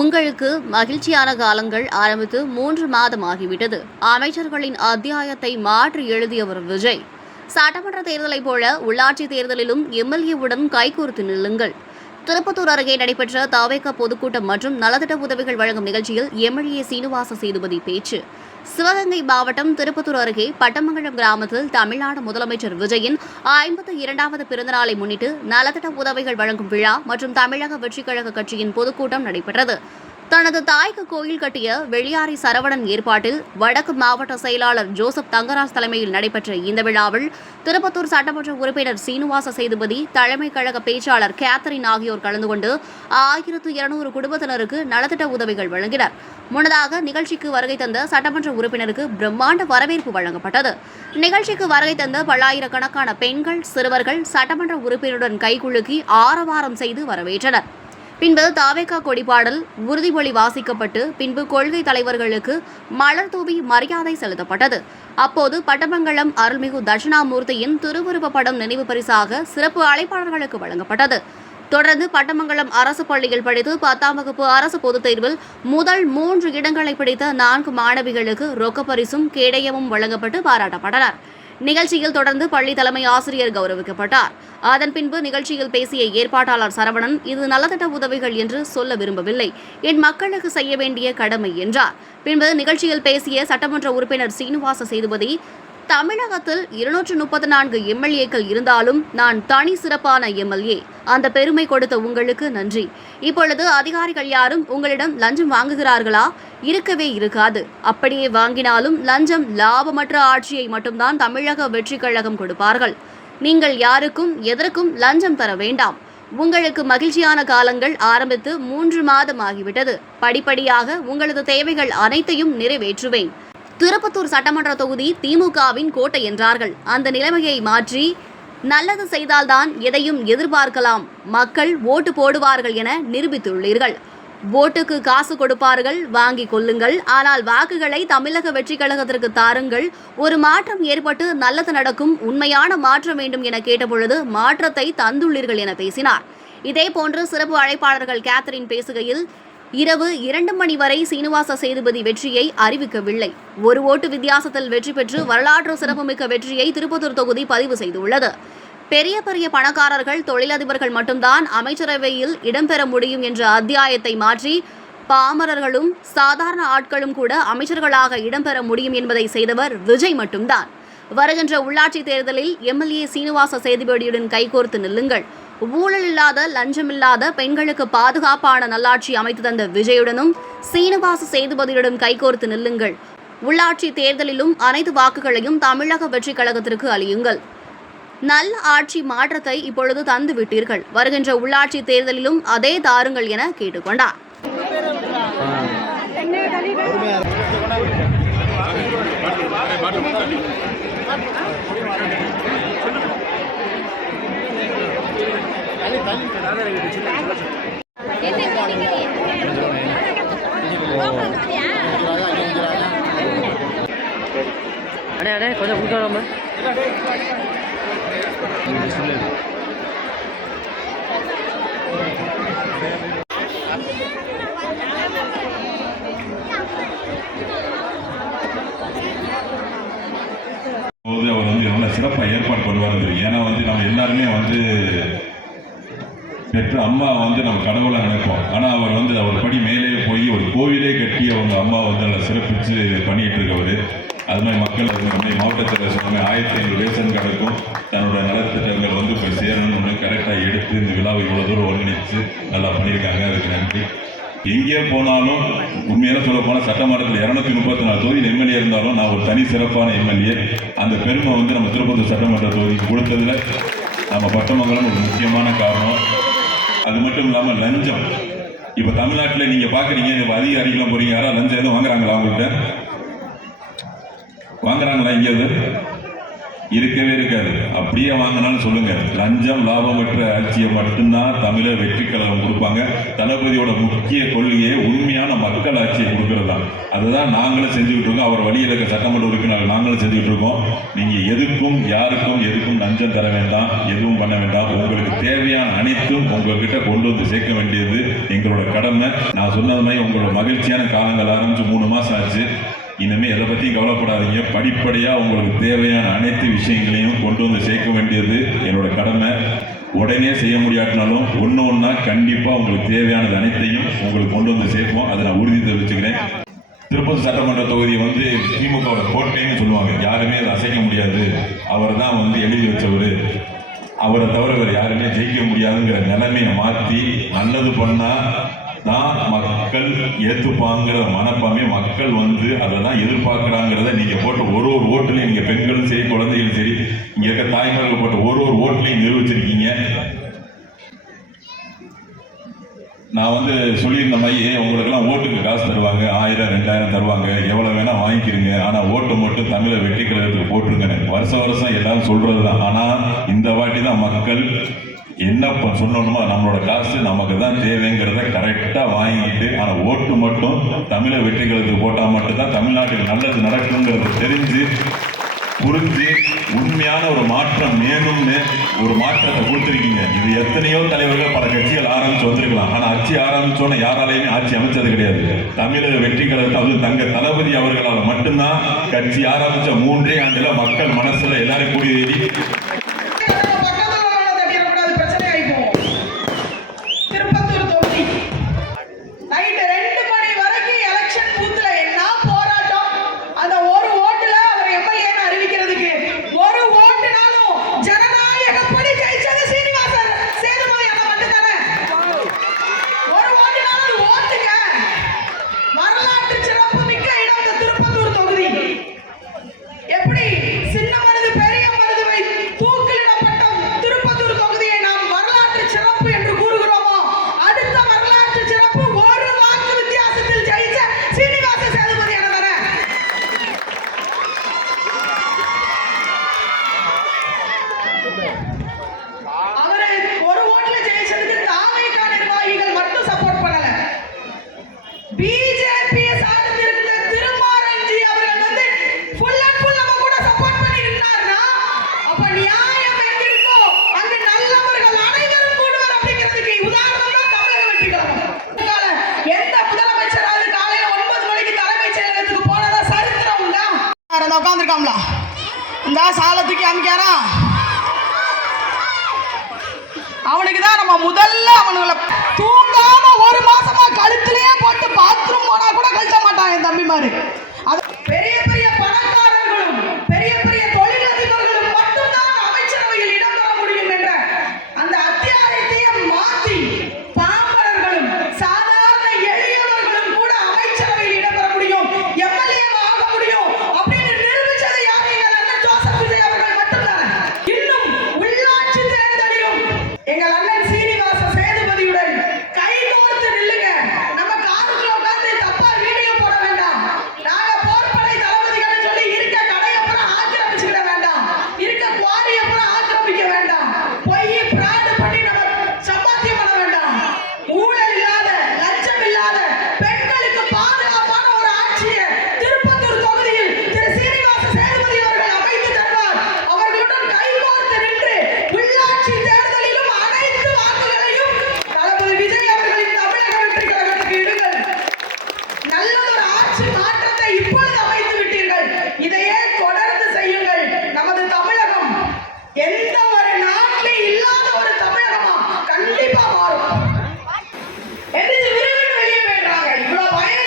உங்களுக்கு மகிழ்ச்சியான காலங்கள் ஆரம்பித்து 3 மாதம் ஆகிவிட்டது. அமைச்சர்களின் அத்தியாயத்தை மாற்றி எழுதியவர் விஜய். சட்டமன்ற தேர்தலைப் போல உள்ளாட்சி தேர்தலிலும் எம்எல்ஏவுடன் கைகோர்த்து நில்லுங்கள். திருப்பத்தூர் அருகே நடைபெற்ற தவேக பொதுக்கூட்டம் மற்றும் நலத்திட்ட உதவிகள் வழங்கும் நிகழ்ச்சியில் எம்எல்ஏ சீனிவாச சேதுபதி பேச்சு. சிவகங்கை மாவட்டம் திருப்பத்தூர் அருகே பட்டமங்கலம் கிராமத்தில் தமிழ்நாடு முதலமைச்சர் விஜயின் 52வது பிறந்தநாளை முன்னிட்டு நலத்திட்ட உதவிகள் வழங்கும் விழா மற்றும் தமிழக வெற்றிக் கழக கட்சியின் பொதுக்கூட்டம் நடைபெற்றது. தனது தாய்க்கு கோயில் கட்டிய வெளியாரி சரவணன் ஏற்பாட்டில் வடக்கு மாவட்ட செயலாளர் ஜோசப் தங்கராஜ் தலைமையில் நடைபெற்ற இந்த விழாவில் திருப்பத்தூர் சட்டமன்ற உறுப்பினர் சீனிவாச சேதுபதி, தலைமை கழக பேச்சாளர் கேத்தரின் ஆகியோர் கலந்து கொண்டு 1200 குடும்பத்தினருக்கு நலத்திட்ட உதவிகள் வழங்கினர். முன்னதாக நிகழ்ச்சிக்கு வருகை தந்த சட்டமன்ற உறுப்பினருக்கு பிரம்மாண்ட வரவேற்பு வழங்கப்பட்டது. நிகழ்ச்சிக்கு வருகை தந்த பல்லாயிரக்கணக்கான பெண்கள், சிறுவர்கள் சட்டமன்ற உறுப்பினருடன் கைகுலுக்கி ஆரவாரம் செய்து வரவேற்றனர். பின்பு தாவேகா கொடிப்பாடல், உறுதிமொழி வாசிக்கப்பட்டு பின்பு கொள்கை தலைவர்களுக்கு மலர் தூவி மரியாதை செலுத்தப்பட்டது. அப்போது பட்டமங்கலம் அருள்மிகு தட்சிணாமூர்த்தியின் திருவுருவப் படம் நினைவு பரிசாக சிறப்பு அழைப்பாளர்களுக்கு வழங்கப்பட்டது. தொடர்ந்து பட்டமங்கலம் அரசு பள்ளியில் படித்து 10ஆம் வகுப்பு அரசு பொதுத் தேர்வில் முதல் 3 இடங்களை பிடித்த 4 மாணவிகளுக்கு ரொக்கப்பரிசும் கேடயமும் வழங்கப்பட்டு பாராட்டப்பட்டனர். நிகழ்ச்சியில் தொடர்ந்து பள்ளி தலைமை ஆசிரியர் கௌரவிக்கப்பட்டார். அதன் பின்பு நிகழ்ச்சியில் பேசிய ஏற்பாட்டாளர் சரவணன், இது நலத்திட்ட உதவிகள் என்று சொல்ல விரும்பவில்லை, என் மக்களுக்கு செய்ய வேண்டிய கடமை என்றார். பின்பு நிகழ்ச்சியில் பேசிய சட்டமன்ற உறுப்பினர் சீனிவாச சேதுபதி, தமிழகத்தில் 234 எம்எல்ஏக்கள் இருந்தாலும் நான் தனி சிறப்பான எம்எல்ஏ. அந்த பெருமை கொடுத்த உங்களுக்கு நன்றி. இப்பொழுது அதிகாரிகள் யாரும் உங்களிடம் லஞ்சம் வாங்குகிறார்களா? இருக்கவே இருக்காது. அப்படியே வாங்கினாலும் லஞ்சம் லாபமற்ற ஆட்சியை மட்டும்தான் தமிழக வெற்றிக் கழகம் கொடுப்பார்கள். நீங்கள் யாருக்கும் எதற்கும் லஞ்சம் தர வேண்டாம். உங்களுக்கு மகிழ்ச்சியான காலங்கள் ஆரம்பித்து 3 மாதம் ஆகிவிட்டது. படிப்படியாக உங்களது தேவைகள் அனைத்தையும் நிறைவேற்றுவேன். திருப்பத்தூர் சட்டமன்ற தொகுதி திமுகவின் கோட்டை என்றார்கள். அந்த நிலைமையை மாற்றி நல்லது செய்தால்தான் எதையும் எதிர்பார்க்கலாம், மக்கள் ஓட்டு போடுவார்கள் என நிரூபித்துள்ளீர்கள். ஓட்டுக்கு காசு கொடுப்பார்கள், வாங்கிக் கொள்ளுங்கள். ஆனால் வாக்குகளை தமிழக வெற்றிக் கழகத்திற்கு தாருங்கள். ஒரு மாற்றம் ஏற்பட்டு நல்லது நடக்கும், உண்மையான மாற்றம் வேண்டும் என கேட்டபொழுது மாற்றத்தை தந்துள்ளீர்கள் என பேசினார். இதேபோன்று சிறப்பு அழைப்பாளர்கள் கேத்தரின் பேசுகையில், இரவு 2 மணி வரை சீனிவாச சேதுபதி வெற்றியை அறிவிக்கவில்லை. 1 ஓட்டு வித்தியாசத்தில் வெற்றி பெற்று வரலாற்று சிறப்புமிக்க வெற்றியை திருப்பத்தூர் தொகுதி பதிவு செய்துள்ளது. பெரிய பெரிய பணக்காரர்கள், தொழிலதிபர்கள் மட்டும்தான் அமைச்சரவையில் இடம்பெற முடியும் என்ற அத்தியாயத்தை மாற்றி பாமரர்களும் சாதாரண ஆட்களும் கூட அமைச்சர்களாக இடம்பெற முடியும் என்பதை செய்தவர் விஜய் மட்டும்தான். வருகின்ற உள்ளாட்சி தேர்தலில் எம்எல்ஏ சீனிவாச சேதுபதியுடன் கைகோர்த்து நில்லுங்கள். ஊழல் இல்லாத, லஞ்சமில்லாத, பெண்களுக்கு பாதுகாப்பான நல்லாட்சி அமைத்து தந்த விஜயுடனும் சீனிவாச சேதுபதியுடன் கைகோர்த்து நில்லுங்கள். உள்ளாட்சி தேர்தலிலும் அனைத்து வாக்குகளையும் தமிழக வெற்றிக் கழகத்திற்கு அளியுங்கள். நல்ல ஆட்சி மாற்றத்தை இப்பொழுது தந்து விட்டீர்கள். வருகின்ற உள்ளாட்சி தேர்தலிலும் அதே தாருங்கள் என கேட்டுக்கொண்டார். அண்ணே கொஞ்சம் கொடுக்காம அவர் நல்ல சிறப்பாக ஏற்பாடு பண்ணுவார். ஏன்னா நம்ம எல்லாருமே பெற்ற அம்மா நம்ம கடவுளை நினைப்போம். ஆனால் அவர் அவர் படி மேலே போய் ஒரு கோவிலே கட்டி அவங்க அம்மா நல்லா சிறப்பித்து பண்ணிட்டு இருக்கவர். அது மாதிரி மக்கள் நம்முடைய மாவட்டத்தில் சொன்ன 1500 ரேஷன் கார்டுக்கும் தன்னோட நலத்திட்டங்கள் போய் சேரணும்னு கரெக்டாக எடுத்து இந்த விழாவை இவ்வளோ தூரம் ஒருங்கிணைச்சு நல்லா பண்ணியிருக்காங்க. அதுக்கு நன்றி. எங்கே போனாலும் உண்மையாக சொல்ல போனால் சட்டமன்றத்தில் 234 தொகுதியில் எம்எல்ஏ இருந்தாலும் நான் ஒரு தனி சிறப்பான எம்எல்ஏ. அந்த பெருமை நம்ம திருப்பத்தூர் சட்டமன்ற தொகுதிக்கு கொடுத்ததில் நம்ம பட்டமங்கலம் ஒரு முக்கியமான காரணம். அது மட்டும் இல்லாமல் லஞ்சம், இப்போ தமிழ்நாட்டில் நீங்கள் பார்க்குறீங்க, அதிகாரிகளாம் போகிறீங்க, யாராவது லஞ்சம் எதுவும் வாங்குறாங்களா? அவங்கள்ட்ட வாங்குறாங்களா? எங்கேயாவது இருக்கவே இருக்காது. அப்படியே வாங்கினாலும் சொல்லுங்க, லஞ்சம் லாபமற்ற ஆட்சியை மட்டும்தான் தமிழக வெற்றிக் கழகம் கொடுப்பாங்க. தளபதியோட முக்கிய கொள்கையை உண்மையான உண்மையான மக்கள் ஆட்சியை கொடுக்கறது தான். அதுதான் நாங்களும் செஞ்சுக்கிட்டு இருக்கோம். அவர் வழியில் இருக்க சட்டமன்ற உறுப்பினர்கள் நாங்களும் செஞ்சுக்கிட்டு இருக்கோம். நீங்கள் எதுக்கும் யாருக்கும் எதுக்கும் லஞ்சம் தர வேண்டாம், எதுவும் பண்ண வேண்டாம். உங்களுக்கு தேவையான அனைத்தும் உங்ககிட்ட கொண்டு வந்து சேர்க்க வேண்டியது எங்களோட கடமை. நான் சொன்னது மாதிரி உங்களோட மகிழ்ச்சியான காலங்கள் ஆரம்பிச்சு 3 மாதம் ஆச்சு. இனிமேல் எதை பற்றியும் கவலைப்படாதீங்க. படிப்படியாக உங்களுக்கு தேவையான அனைத்து விஷயங்களையும் கொண்டு வந்து சேர்க்க வேண்டியது என்னோட கடமை. உடனே செய்ய முடியாட்டினாலும் ஒன்று ஒன்றா கண்டிப்பாக உங்களுக்கு தேவையானது அனைத்தையும் உங்களுக்கு கொண்டு வந்து சேர்ப்போம். அதை நான் உறுதி தெரிவிச்சுக்கிறேன். திருப்பதி சட்டமன்ற தொகுதியை வந்து திமுகவோட கோட்டைன்னு சொல்லுவாங்க. யாருமே அதை அசைக்க முடியாது, அவர் தான் வந்து எழுதி வச்சவர், அவரை தவிர வேறு யாருமே ஜெயிக்க முடியாதுங்கிற நிலைமையை மாற்றி நல்லது பண்ணால் தான் மக்கள் ஏற்றுப்பாங்கிற மனப்பான்மை மக்கள் வந்து அதை தான் எதிர்பார்க்குறாங்கிறத நீங்கள் போட்ட ஒரு ஓட்டுலையும் நீங்கள் பெண்களும் சரி குழந்தைகளும் சரி இங்கே இருக்க தாய்மார்கள் போட்ட ஒரு ஓட்டுலையும் நிரூபிச்சிருக்கீங்க. நான் வந்து சொல்லியிருந்த மாதிரி உங்களுக்கெல்லாம் ஓட்டுக்கு காசு தருவாங்க, 1000 2000 தருவாங்க, எவ்வளோ வேணால் வாங்கிக்கிறீங்க, ஆனால் ஓட்டு மட்டும் தமிழை வெற்றி கழகத்துக்கு போட்டுருங்க. வருஷம் எல்லாரும் சொல்கிறது தான். ஆனால் இந்த வாட்டி தான் மக்கள் என்ன சொல்லணுமோ நம்மளோட காசு நமக்கு தான் தேவைங்கிறத கரெக்டாக வாங்கிட்டு, ஆனால் ஓட்டு மட்டும் தமிழை வெற்றி கழகத்துக்கு போட்டால் மட்டும்தான் தமிழ்நாட்டுக்கு நல்லது நடக்குங்கிறத தெரிஞ்சு புரிஞ்சு உண்மையான ஒரு மாற்றம் வேணும்னு ஒரு மாற்றத்தை கொடுத்துருக்கீங்க. இது எத்தனையோ தலைவர்கள் பல கட்சிகள் ஆரம்பிச்சு வந்திருக்கலாம், ஆனால் ஆட்சி ஆரம்பிச்சோன்னு யாராலையுமே ஆட்சி அமைச்சது கிடையாது. தமிழக வெற்றி கழகத்தை அது தங்க தளபதி அவர்களால் மட்டும்தான் கட்சி ஆரம்பிச்ச 3 ஆண்டுல மக்கள் மனசுல எல்லாரும் குடியேறி உட்காந்துருக்காம்ல இந்த சாலத்துக்கு அமைக்காரான் அவனுக்கு தான் நம்ம முதல்ல அவனுங்களை தூங்காம 1 மாசமா கழுத்திலேயே போட்டு பாத்ரூம் போனா கூட கழிச்ச மாட்டான் என் தம்பி மாதிரி. அது பெரிய பெரிய பணக்காரர்களும் பெரிய பெரிய தொழிலதிபர்களும் மட்டும்தான் அமைச்சரவையில் இடம்பெற முடியும் என்ற அந்த அத்தியாயத்தையே மாற்றி பாமரர்களும் சாதாரண எளியவர்களும் கூட அமைச்சரவையில் இடம்பெற முடியும், எம்எல்ஏ ஆக முடியும் அப்படின்னு நிரூபிச்சது யார்? எங்கள் அண்ணன் ஜோசப் விஜய் அவர்கள் மட்டும்தான். இன்னும் உள்ளாட்சி தேர்தலிலும் எங்கள் அண்ணன் சீனிவாச சேதுபதியுடன் கைகோர்த்து நில்லுங்க. நம்ம காருக்குள்ள உட்கார்ந்து தப்பா வீடியோ போட வேண்டாம். நாங்க போர்ப்படை தளபதிகள் சொல்லி இருக்க கடையை பூரா ஆக்கிரமிச்சுக்கிட வேண்டாம், இருக்க குவாரியை பூரா ஆக்கிரமிக்க வேண்டாம், பொய் பிராடு பண்ணி நம்ம சம்பாத்தியம் பண்ண வேண்டாம். ஊழல் இல்லாத லஞ்சம் இல்லாத பெண்களுக்கு பாதுகாப்பான ஒரு ஆட்சியை திருப்பத்தூர் தொகுதியில் திரு சீனிவாச சேதுபதி அவர்கள் அமைத்து தருவார். அவர்களுடன் கைகோர்த்து நின்று உள்ளாட்சி தேர்தலிலும் அனைத்து வாக்குகளையும் தளபதி விஜய் அவர்களின் தமிழக வெற்றி கழகத்துக்கு இடுங்கள். நல்லதொரு ஆட்சி மாற்றத்தை இப்பொழுது அமைத்து விட்டீர்கள், இதையே தொடர்ந்து செய்யுங்கள். நமது தமிழகம் எந்த ஒரு நாட்டிலும் இல்லாத ஒரு தமிழகமா கண்டிப்பா மாறும். எந்திரிச்சு விரைவில் வெளியே போயிடுறாங்க. இவ்வளவு பயம்